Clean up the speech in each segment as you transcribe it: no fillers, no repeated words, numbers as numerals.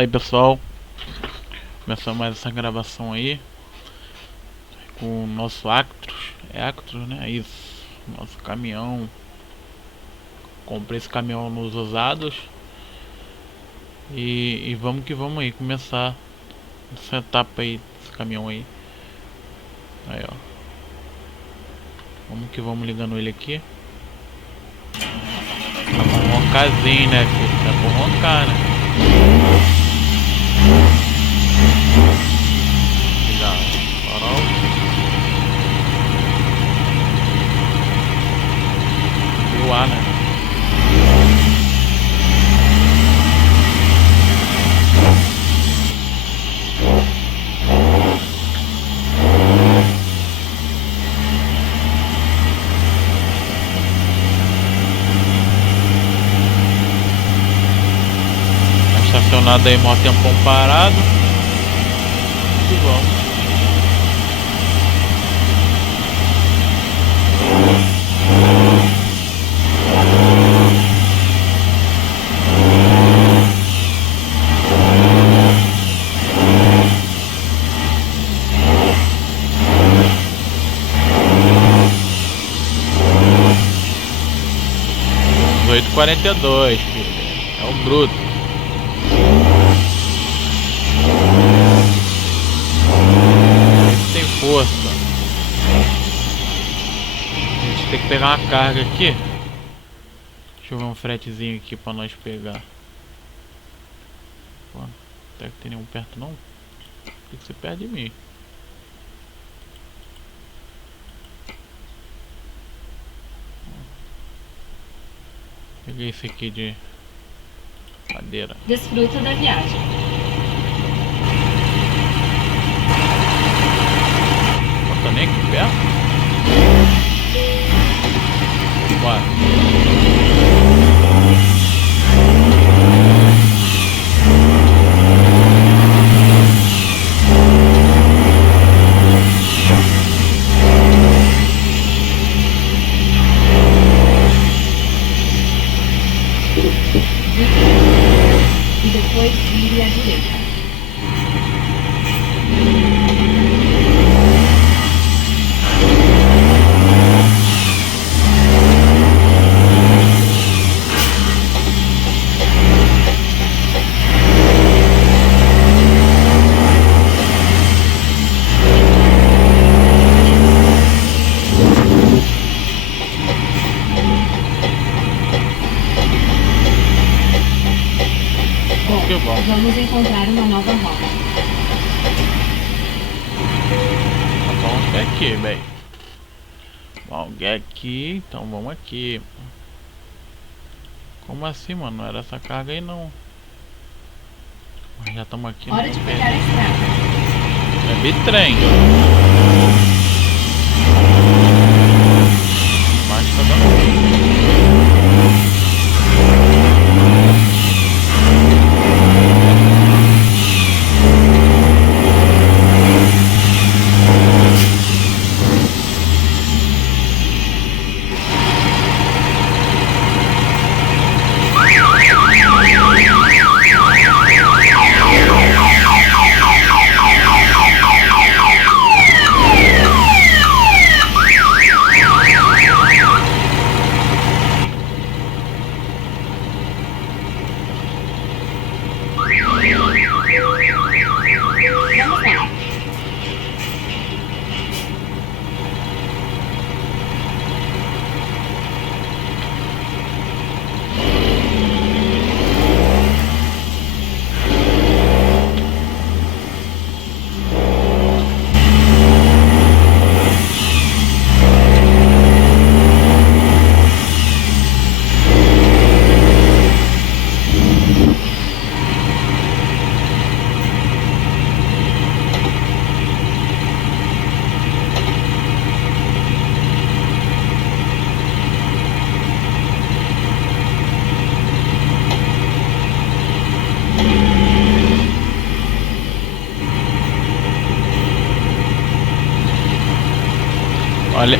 Fala aí, pessoal, começando mais essa gravação aí com o nosso Actros, né, isso, nosso caminhão. Comprei esse caminhão nos usados e vamos que vamos aí, começar essa etapa aí, desse caminhão aí. Aí, ó, vamos que vamos ligando ele aqui. Tá com um roncazinho, né, filho? Tá com roncar, né? Ligar o farol. E o ar, né? Estacionado aí, mó tempão parado. E vamos. $8,42, filho. É o bruto. Tem força. A gente tem que pegar uma carga aqui. Deixa eu ver um fretezinho aqui pra nós pegar. Pô, até que tem nenhum perto não. Tem que ser perto de mim. Peguei esse aqui de madeira. Desfruta da viagem. Não tá nem aqui perto. Bora. E depois vire à direita. Vamos encontrar uma nova rota. Vamos aqui, velho. Vamos aqui, então vamos aqui. Como assim, mano? Não era essa carga aí, não. Mas já estamos aqui. Hora de pegar a estrada. É bitrem. Mas tá dando.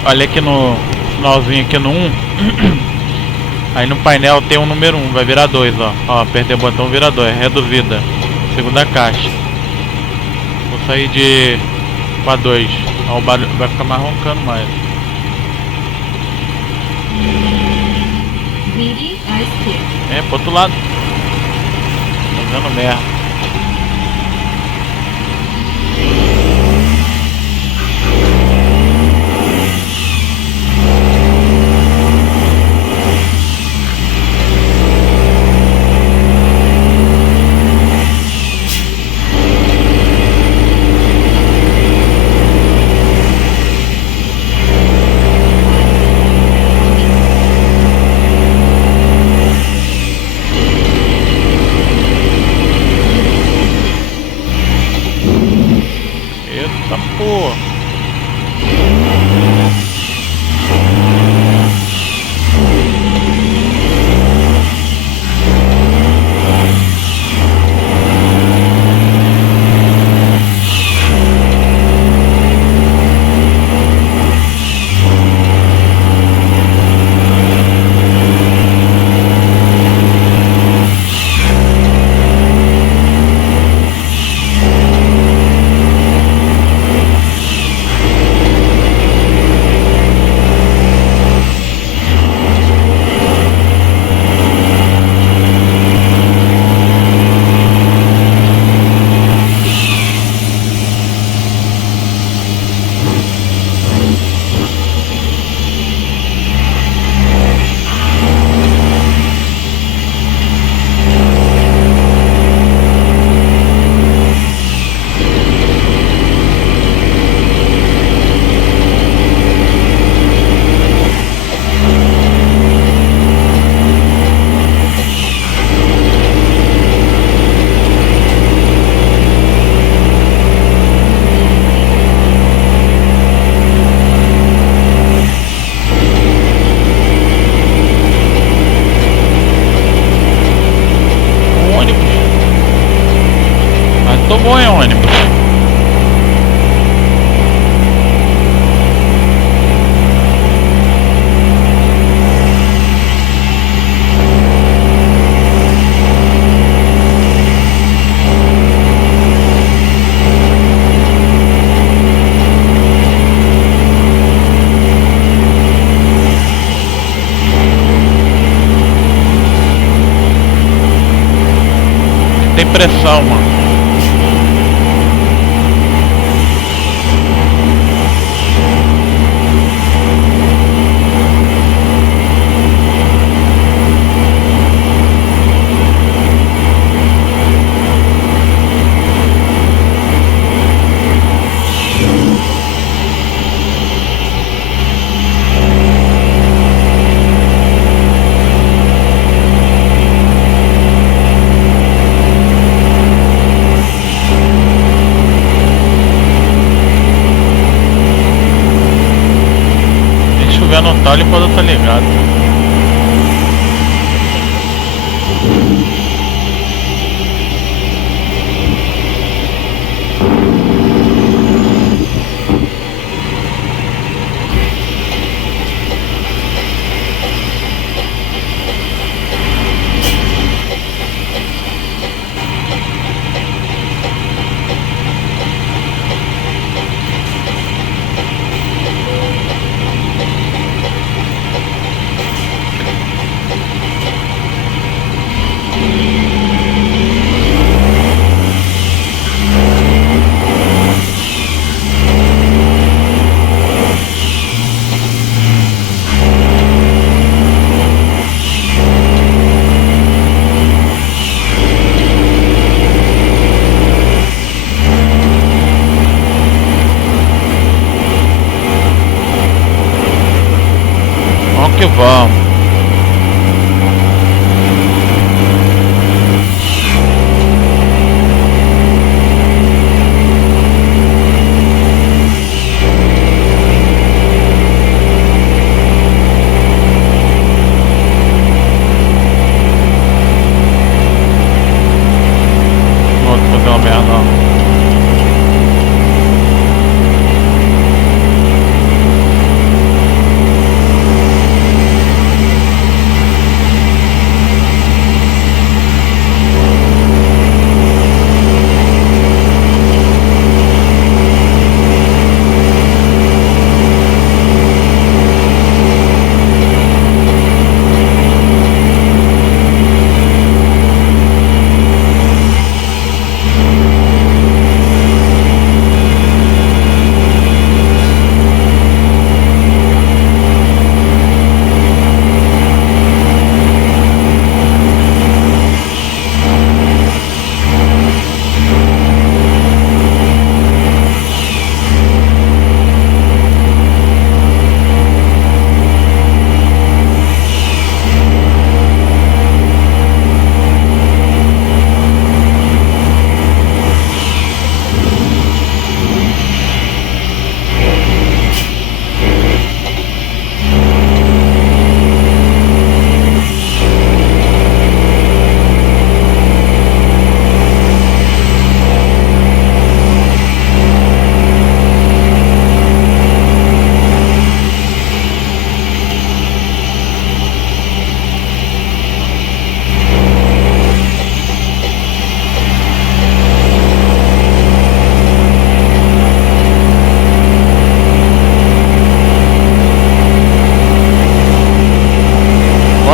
Olha aqui no finalzinho aqui no 1. Aí no painel tem um número 1, vai virar 2, ó. Ó, apertei o botão, vira 2, reduzida. segunda caixa. Vou sair de com a 2. O barulho vai ficar mais roncando mais. Vire à esquerda. É, pro outro lado. Tá fazendo merda. Eita porra. Tomou em ônibus. Tem pressão, mano. No tal ele pode estar ligado. Vamos que vamos. Não vou fazer uma merda não.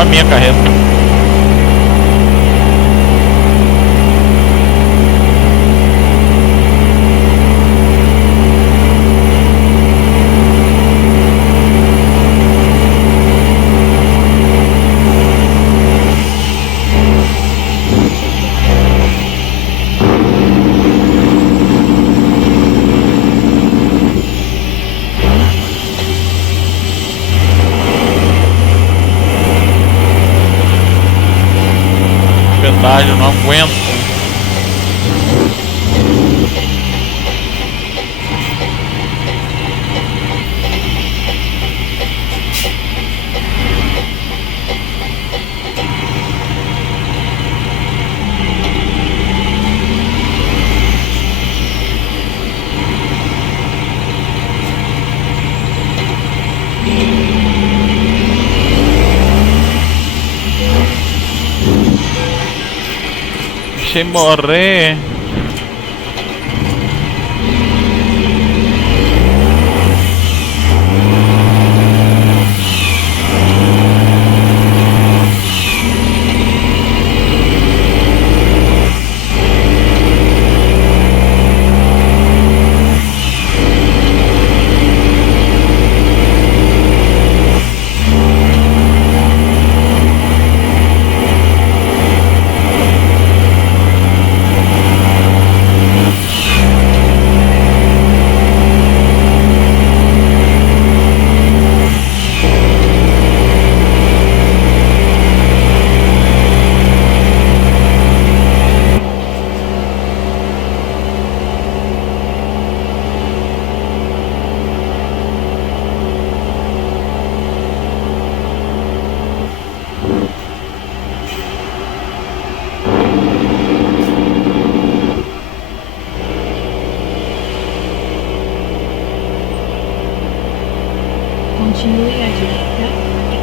minha carreta. Eu não aguento. Deixei morrer. Continue à direita e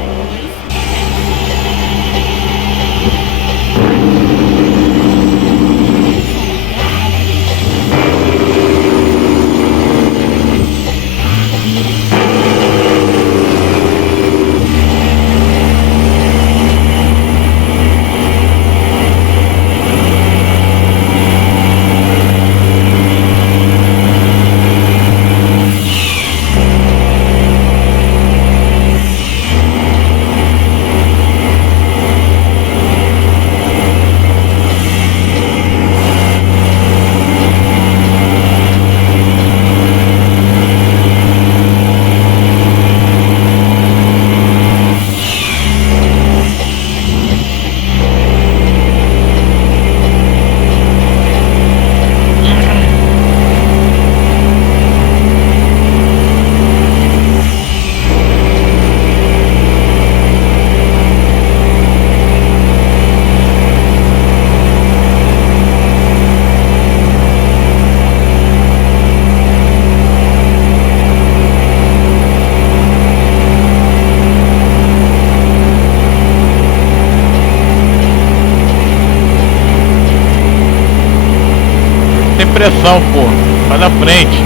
Tem pressão, pô. Vai na frente.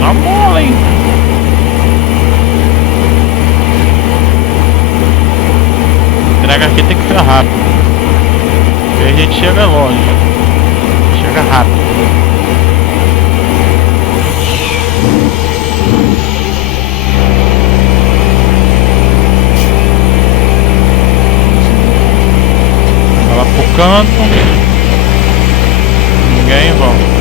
Na mola, hein? Entrega aqui tem que ser rápido. Porque a gente chega longe. Chega rápido. Vai lá pro canto. Ninguém volta.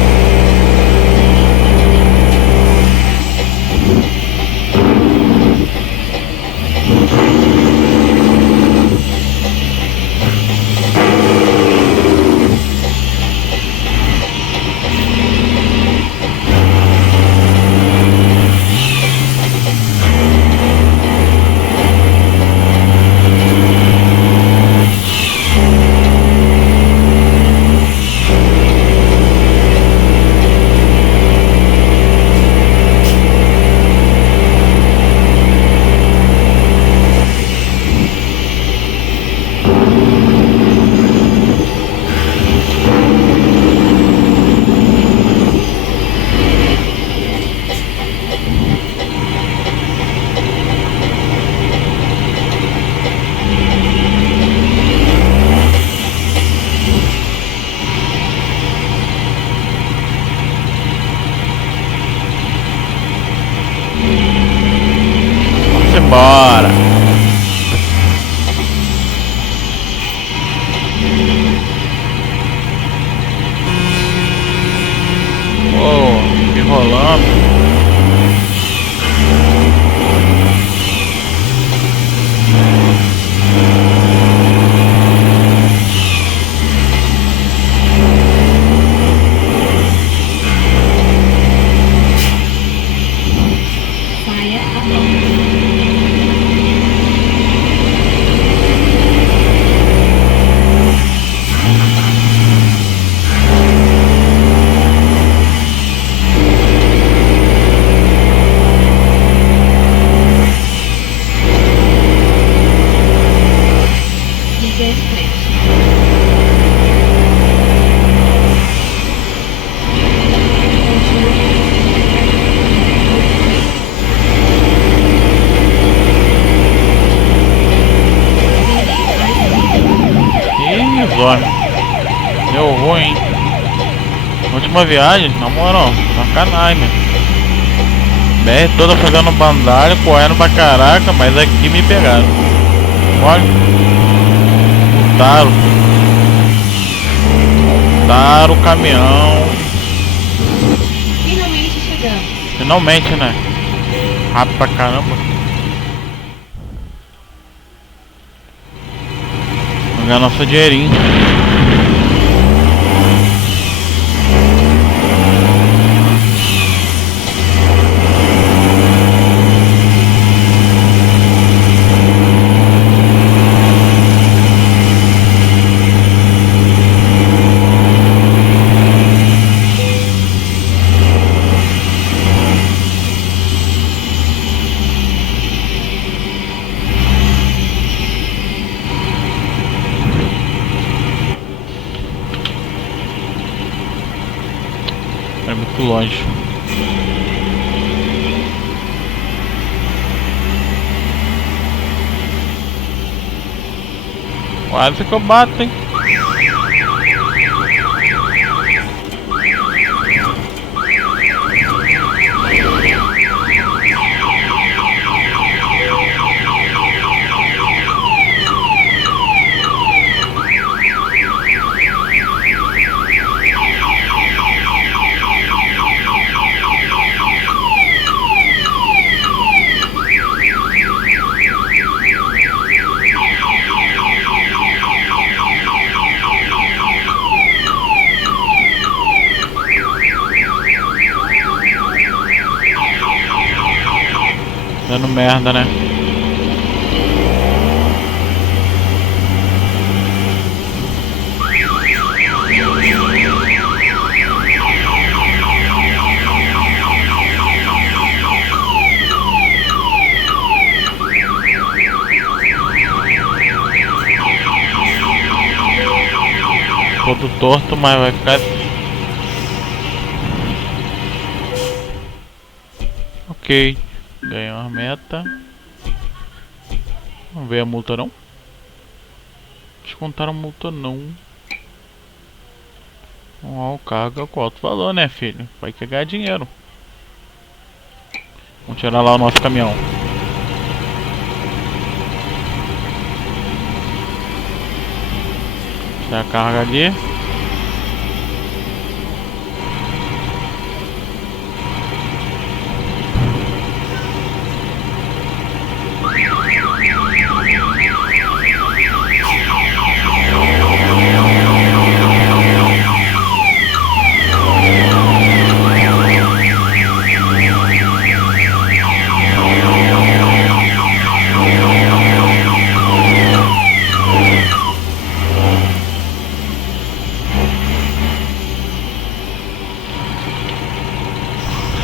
nos olhos. Deu ruim, hein? Última viagem, na moral, sacanagem, né? BR toda fazendo bandalho, correndo pra caraca, mas aqui me pegaram. Olha. Multaram o caminhão. Finalmente chegamos. Finalmente, né? Rápido pra caramba. Vamos ganhar nosso dinheirinho. É muito longe. Quase que eu bato, hein? Dando merda, né? Todo torto, mas vai ficar. Ok. Ganhou a meta. Não veio a multa não? Descontaram a multa não. Ó, o cargo é com alto valor, né, filho? Vai querer ganhar dinheiro. Vamos tirar lá o nosso caminhão. Tirar a carga ali.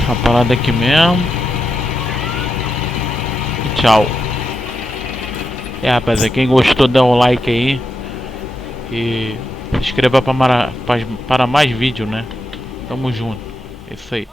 A parada aqui mesmo. E tchau. Rapaziada, quem gostou dá um like aí. E se inscreva para mais vídeo, né? Tamo junto. É isso aí.